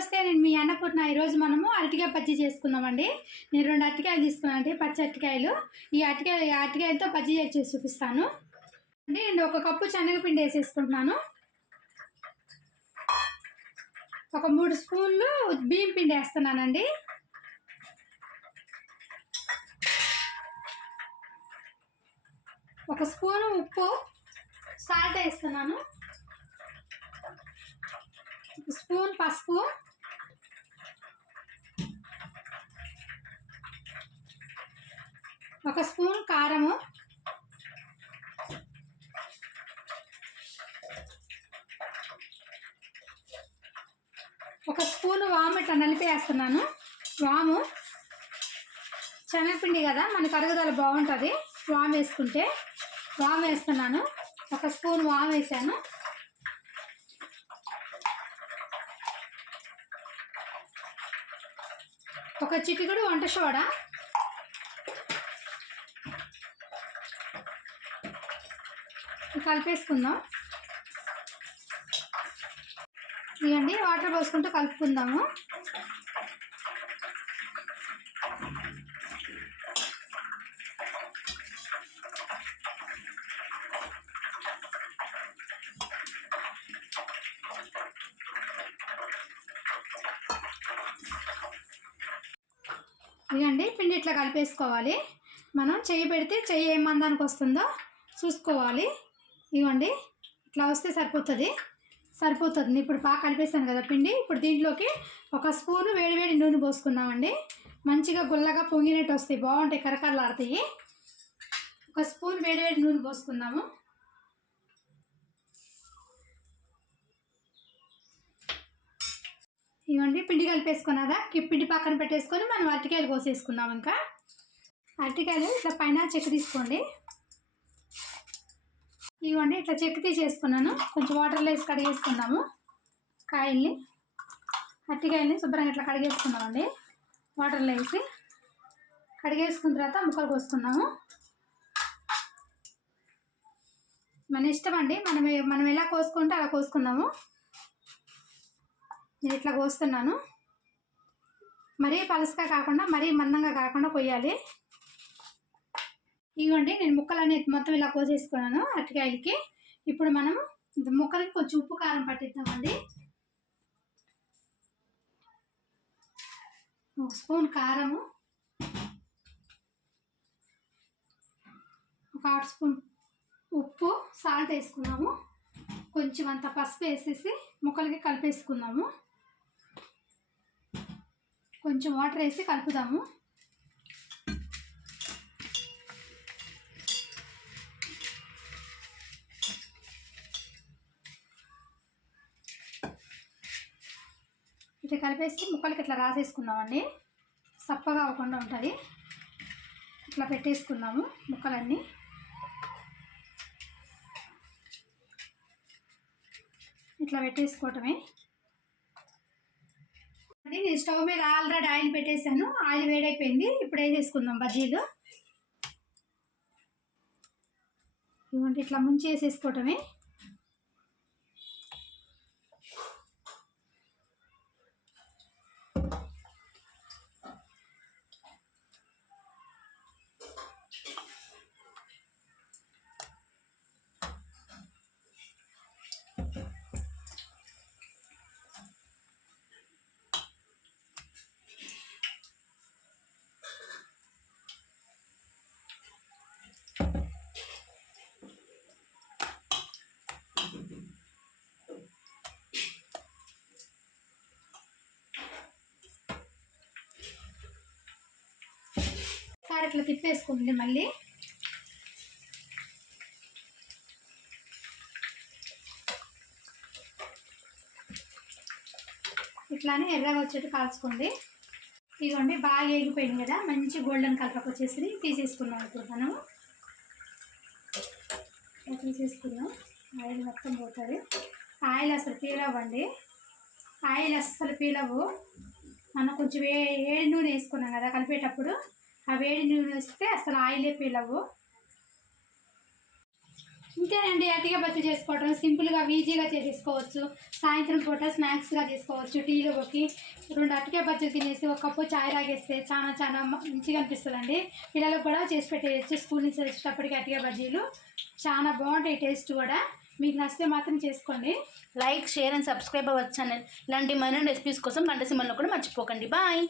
నమస్తే నేను మీ అన్నపూర్ణ. ఈరోజు మనము అరటికాయ పచ్చి చేసుకుందామండి. నేను రెండు అరటికాయలు తీసుకున్నానండి పచ్చి అరటికాయలు. ఈ అరటికాయ ఈ అరటికాయలతో పచ్చి చేసి చూపిస్తాను. అంటే నేను ఒక కప్పు శనగపిండి వేసేసుకుంటున్నాను. ఒక మూడు స్పూన్లు బియ్యం పిండి వేస్తున్నానండి. ఒక స్పూను ఉప్పు సాల్ట్ వేస్తున్నాను. స్పూన్ పసుపు ఒక స్పూన్ కారము. ఒక స్పూన్ వాము ఇట్లా నలిపేస్తున్నాను వాము శనగపిండి కదా మన కరుగుదల బాగుంటుంది. వాము వేసుకుంటే వాము వేస్తున్నాను. ఒక స్పూన్ వాము వేసాను. ఒక చిటికుడు వంట సోడా. కలిపేసుకుందాం. ఇవ్వండి వాటర్ పోసుకుంటూ కలుపుకుందాము. ఇదండి పిండి ఇట్లా కలిపేసుకోవాలి. మనం చెయ్యి పెడితే చెయ్యి ఏ మందానికి వస్తుందో చూసుకోవాలి. ఇవ్వండి ఇట్లా వస్తే సరిపోతుంది. సరిపోతుంది. ఇప్పుడు బాగా కలిపేస్తాను కదా పిండి. ఇప్పుడు దీంట్లోకి ఒక స్పూను వేడివేడి నూనె పోసుకుందామండి. మంచిగా గుల్లగా పొంగినట్టు వస్తాయి. బాగుంటాయి కరకరలాడతాయి. ఒక స్పూన్ వేడివేడి నూనె పోసుకుందాము. ఇవ్వండి పిండి కలిపేసుకున్నదా పిండి పక్కన పెట్టేసుకొని మనం అరటికాయలు కోసేసుకుందాం ఇంకా. అరటికాయలు ఇట్లా పైన చెక్కు తీసుకోండి. ఇవ్వండి ఇట్లా చెక్కి తీసేసుకున్నాను. కొంచెం వాటర్లో వేసి కడిగేసుకున్నాము. కాయల్ని అరటికాయల్ని శుభ్రంగా ఇట్లా కడిగేసుకున్నామండి. వాటర్లో వేసి కడిగేసుకున్న తర్వాత ముక్కలు కోసుకున్నాము. మన ఇష్టం అండి. మనం మనం ఎలా కోసుకుంటే అలా కోసుకుందాము. నేను ఇట్లా కోస్తున్నాను. మరీ పలసగా కాకుండా మరీ మందంగా కాకుండా కొయ్యాలి. ఇవ్వండి నేను ముక్కలన్నీ మొత్తం ఇలా కోసేసుకున్నాను అరటికాయలకి. ఇప్పుడు మనం ముక్కలకి కొంచెం ఉప్పు కారం పట్టిద్దామండి. ఒక స్పూన్ కారము. ఒక హాఫ్ స్పూన్ ఉప్పు సాల్ట్ వేసుకున్నాము. కొంచెం అంత పసుపు వేసేసి ముక్కలకి కలిపేసుకుందాము. కొంచెం వాటర్ వేసి కలుపుదాము. ఇట్లా కలిపేసి ముక్కలకి ఇట్లా రాసేసుకుందామండి. సప్పగా అవ్వకుండా ఉంటుంది. ఇట్లా పెట్టేసుకుందాము ముక్కలన్నీ. ఇట్లా పెట్టేసుకోవటమే. అది నేను స్టవ్ మీద ఆల్రెడీ ఆయిల్ పెట్టేశాను. ఆయిల్ వేడైపోయింది. ఇప్పుడు వేసేసుకుందాం బజ్జీలు? ఇవ్వండి ఇట్లా ముంచి వేసేసుకోవటమే సార్ ఇట్లా తిప్పేసుకోండి మళ్ళీ. ఇట్లానే ఎర్రగా వచ్చేట్టు కాల్చుకోండి. ఇదిగోండి బాగా ఏగిపోయింది కదా మంచి గోల్డెన్ కలర్కి వచ్చేసి తీసేసుకున్నాం ఇప్పుడు మనం ఇట్లా ఆయిల్ మొత్తం పోతుంది. ఆయిల్ అసలు పీల్ అవ్వండి. ఆయిల్ అస్సలు పీల్ అవ్వు. మనం కొంచెం ఏ ఏడు నూనె వేసుకున్నాం కదా కలిపేటప్పుడు. ఆ వేడి నూనె వస్తే అసలు ఆయిలే పీల్ అవ్వు. ఇంతేనండి అటిగా బజ్జీ సింపుల్గా ఈజీగా చేసేసుకోవచ్చు. సాయంత్రం పూట స్నాక్స్గా చేసుకోవచ్చు టీలోకి రెండు అటికే బజ్జీలు తినేసి ఒక కప్పు చాయ్ రాగేస్తే చాలా చాలా మంచిగా అనిపిస్తుందండి. పిల్లలకు కూడా చేసి పెట్టేయచ్చు. స్కూల్ నుంచి వచ్చేటప్పటికి అటికే బజ్జీలు చాలా బాగుంటాయి టేస్ట్ కూడా. మీకు నచ్చితే మాత్రం చేసుకోండి. లైక్ షేర్ అండ్ సబ్స్క్రైబ్ అవ్వచ్చు ఛానల్ ఇలాంటి మరిన్ని రెసిపీస్ కోసం గంట కూడా మర్చిపోకండి. బాయ్!